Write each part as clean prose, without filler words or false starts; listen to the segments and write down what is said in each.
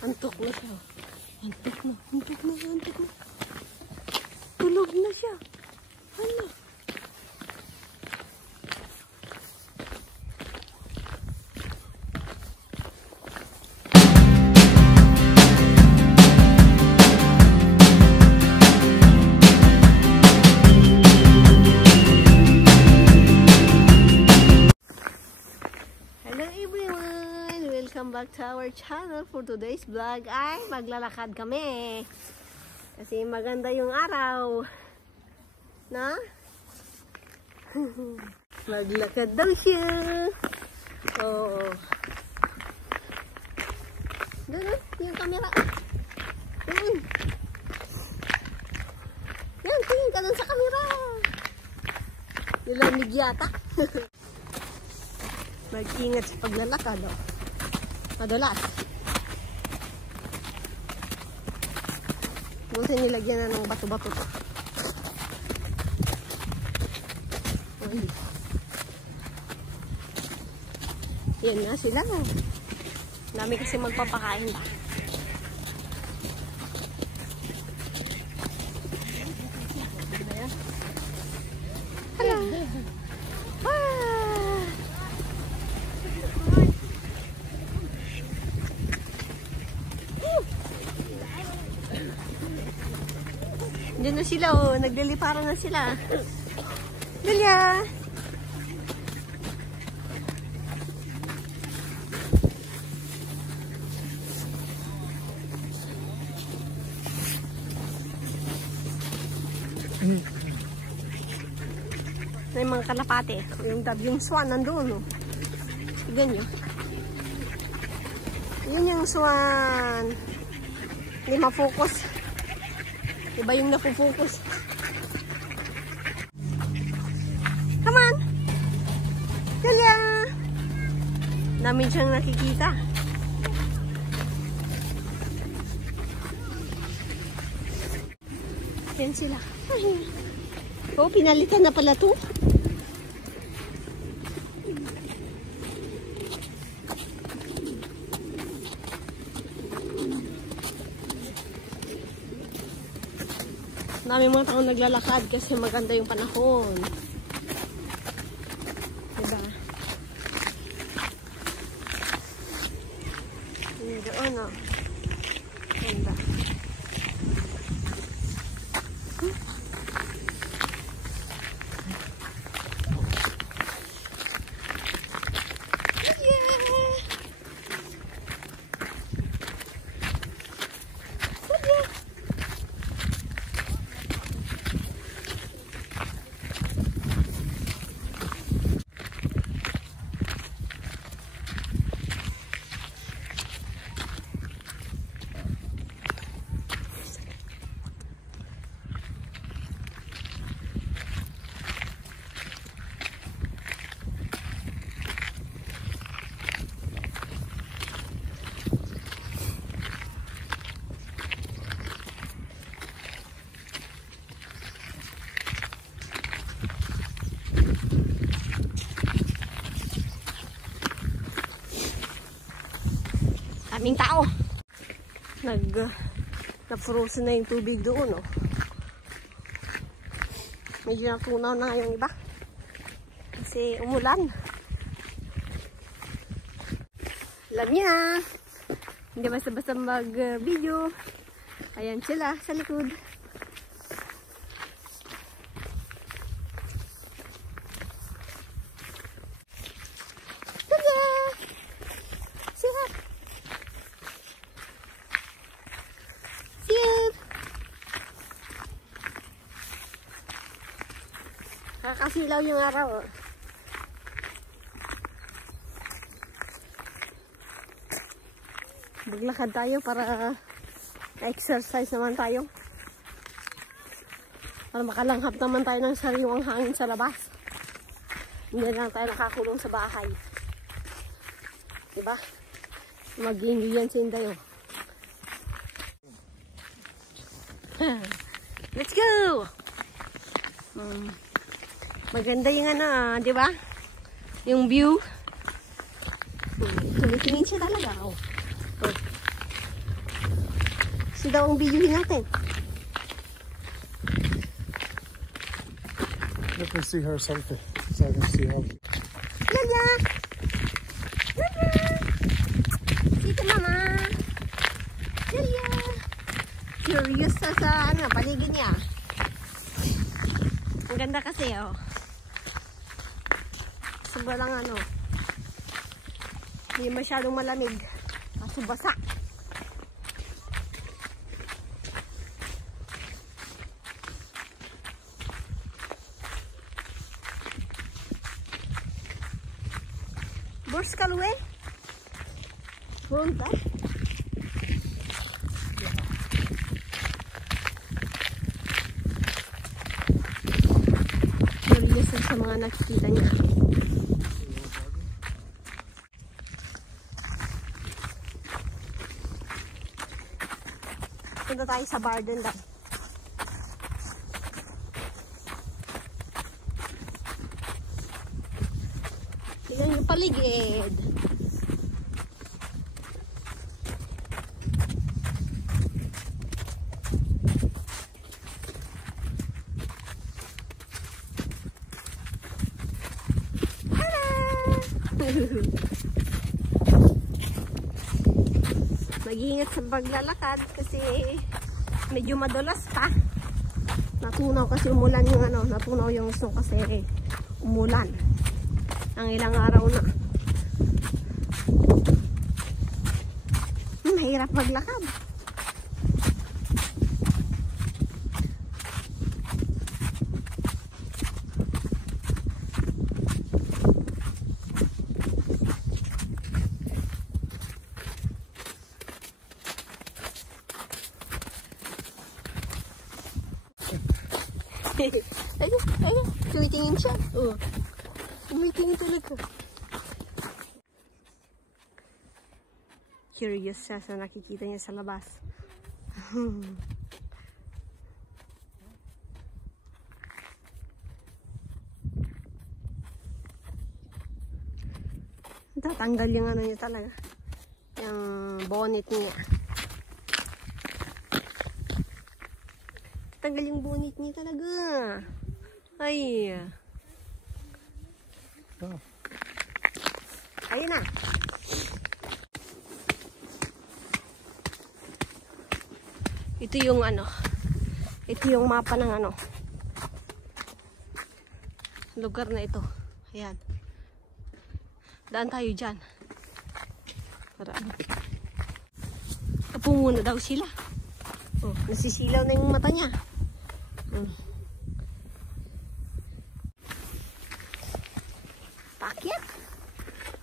Antok na siya. Antok na. Tulog na siya. Ano? Welcome back to our channel. For today's vlog ay maglalakad kami kasi maganda yung araw na maglakad daw siya. Oo, doon yung camera. Yan, tingin ka dun sa camera. Nilamig yata. Mag-ingat sa paglalakad. Madulas. Buti nilagyan na ng bato-bato to. Yan na sila. Dami kasi magpapakain ba. Hello. Diyan na sila, oh. Nagliliparan na sila. Delia! May mga kalapate. Yung swan nandun, oh. Tignan nyo. Yun yung swan. Hindi ma-focus. Iba yung napupokus. Come on! Delia! Dami siyang nakikita. Yan sila. Oh, pinalitan na pala to. Dami mga taong naglalakad kasi maganda yung panahon. Diba? Doon, oh. Ganda. Daming tao. Na-frozen na yung tubig doon, oh. Medyo natunaw na yung iba. Kasi umulan. Alam niya. Hindi basta-basta mag-video. Ayan sila sa likod. Kakasilaw yung araw, oh. Maglakad tayo para exercise naman tayo. Para makalanghap naman tayo ng sariwang hangin sa labas. Hindi lang tayo nakakulong sa bahay. Diba? Mag-enjoy yan si Inday, oh. Let's go! Maganda yung ano, di ba? Yung view. Tumitingin siya talaga. Oh. Kasi daw ang videohin natin. Let me see her selfie so I can see her. Lala! Lala! Dito mama! Lala! Curious sa paligid niya. Ang ganda kasi oh. Sobrang hindi masyadong malamig. Kaso basa. Burj Khalifa? Punta? Curious sa mga nakikita niya. Punta tayo sa Barden daw. Tignan yung paligid. Mag-iingat sa paglalakad kasi medyo madulas pa. Natunaw kasi umulan yung natunaw yung snow kasi umulan. Ang ilang araw na. Mahirap maglakad. Ayun, tumitingin siya. Oh. Tumitingin talaga. Curious siya sa nakikita niya sa labas. Tatanggal yung niya talaga. Yung bonnet niya. Tatanggal yung bonnet niya talaga. Ay. Oh. Ayun na. Ito yung ito yung mapa ng lugar na ito. Ayan. Daan tayo dyan. Para Kapunguna daw sila. Oh, nasisilaw na yung mata niya. Pakyat.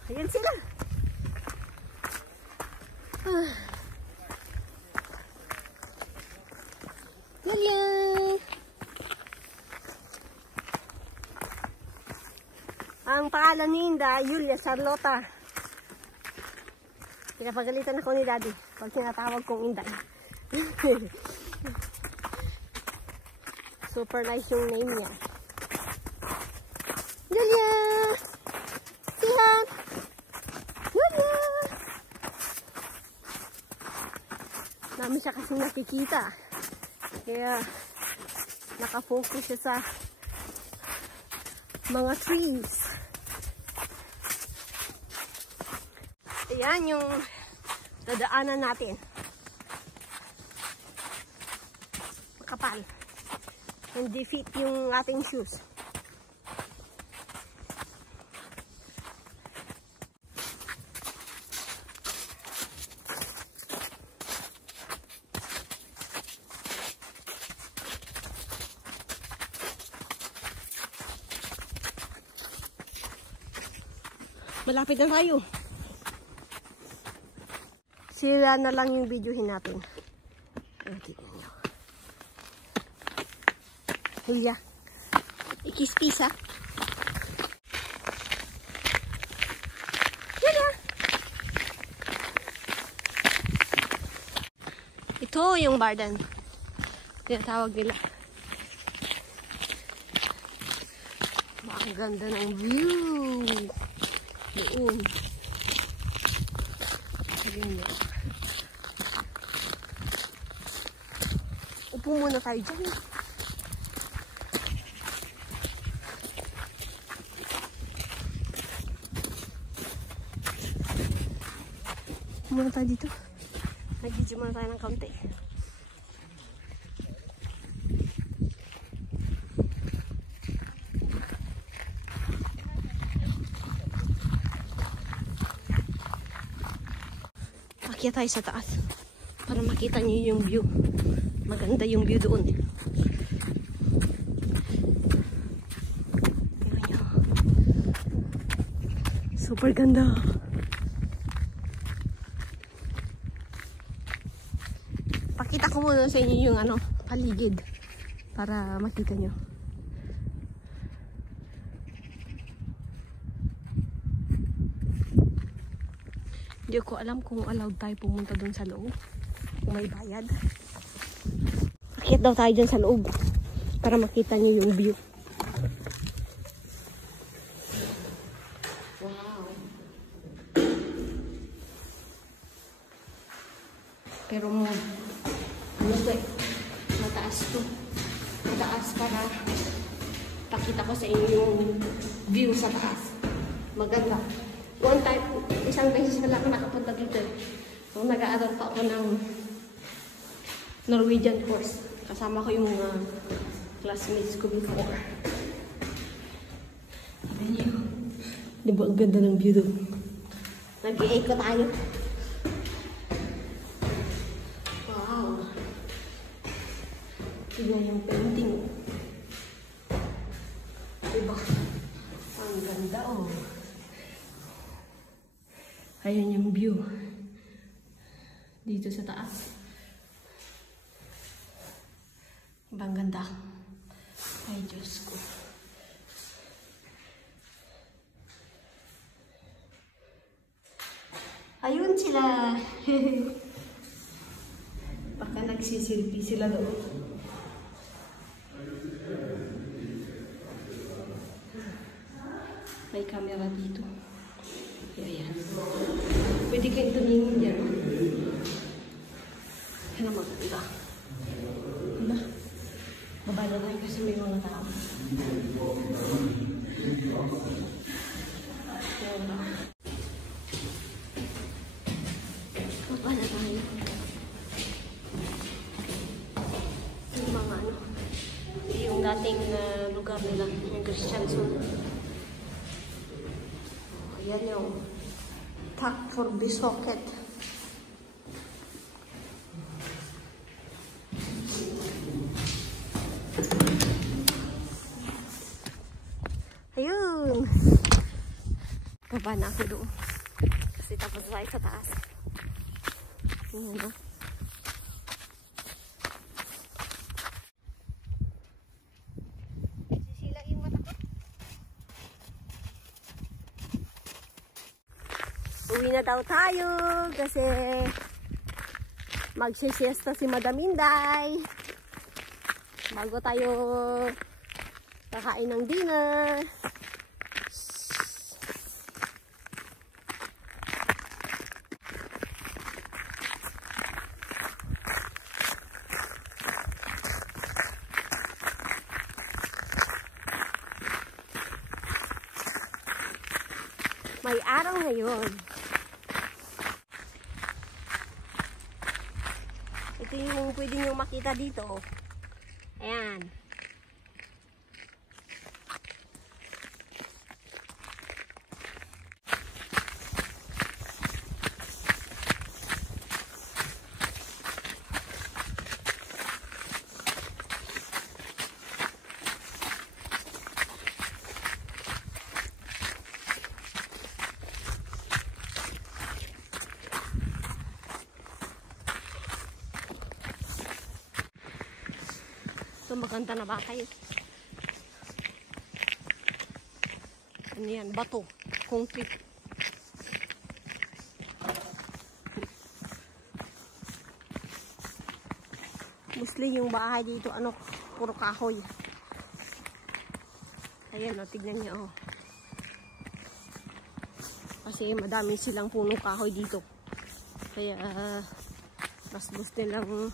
Ayan sila. Hello. Ang pangalan ni Inda, Julia Charlotta. Pinapagalitan ako ni Daddy pag tinatawag kong Inday. Super nice yung name niya. Julia! Sihan! Julia! Dami siya kasing nakikita. Kaya nakafocus siya sa mga trees. Ayan yung dadaanan natin. Makapal. Hindi fit yung ating shoes. Malapit na tayo. Sila na lang yung videohin natin. Tignan nyo. Julia, ikis-kis ha. Julia! Ito yung Barden. Tinatawag nila. Ang ganda ng view. Doon. Ayan nyo. Upo muna tayo dyan. Muna tayo dito. Nag-video muna tayo ng kaunti. Akyat tayo sa taas para makita niyo yung view. Maganda yung view doon. Tingnan niyo. Super ganda. Pakita ko muna sa inyo yung paligid para makita nyo. Hindi ko alam kung allowed tayo pumunta dun sa loob. Kung may bayad. Akyat daw tayo dyan sa loob para makita nyo yung view. Wow. Pero mataas to. Mataas para pakita ko sa inyo yung view sa taas. Maganda. One time, isang beses na lang nakapunta dito. Nung nag-aaral pa ako ng Norwegian course. Kasama ko yung mga classmates ko before. Tignan niyo. Di ba ang ganda ng view doon? Nag-i-eco tayo. Wow. Tignan yung painting. Diba? Ang ganda oh. Ayan yung view dito sa taas. Ibang ganda. Ay, Diyos ko. Ayun sila. Baka nagsisilpi sila doon. May camera dito. Ayan. Pwede kayo tumingin dyan. Yan ang maganda. Diba? Baba na tayo kasi may mga tao. Baba na tayo. Yung mga yung dating lugar nila, yung Kristiansund. Ayan yung Tak for Bisoket. Ayun. Baba na ako doon. Kasi tapos tayo sa taas. Ayan o. Sisila yung mata ko. Uwi na daw tayo kasi magsisiesta si Madam Inday bago tayo kakain ng dinner. May araw ngayon. Ito yung pwede nyo makita dito. Ayan. So maganda na ba kayo? Ano yan? Bato. Concrete. Mostly yung bahay dito, puro kahoy. Ayan, tignan niyo. Kasi madami silang punong kahoy dito. Kaya mas gusto nilang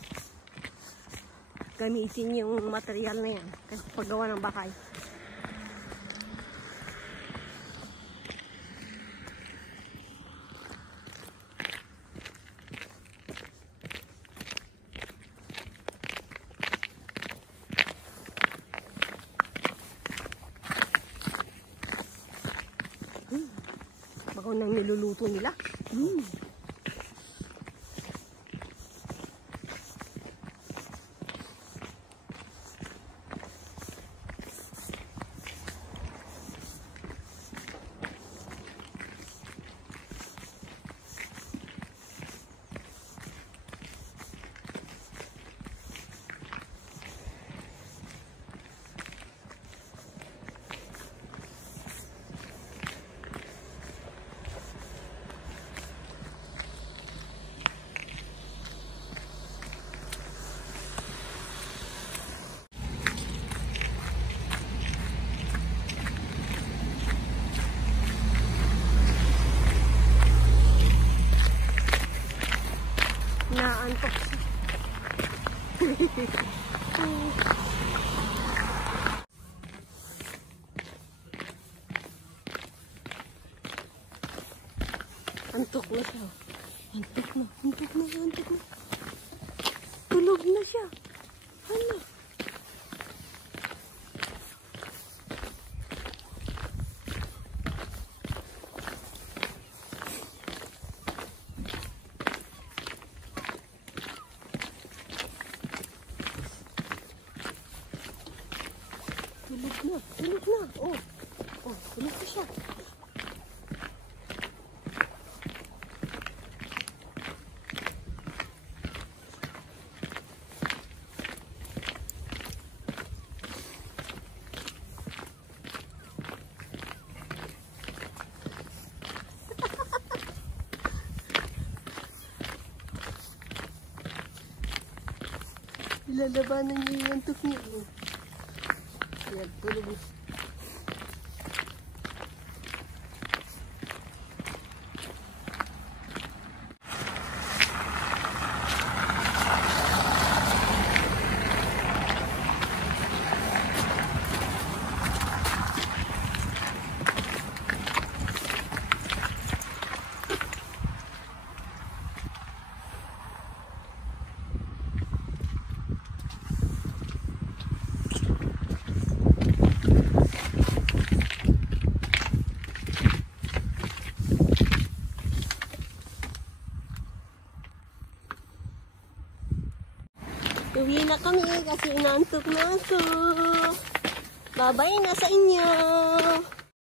gamitin yung material na yan kasi paggawa ng bahay. Bako nang niluluto nila. Naantok siya. Antok na siya. Antok na. Tulog na siya. Hala. Tulog na. Oh, tulog na siya. Ilalabanan niya yung antok niya. Yan, tulog na. Uwi na kami kasi inaantok na ako. Bye-bye na sa inyo.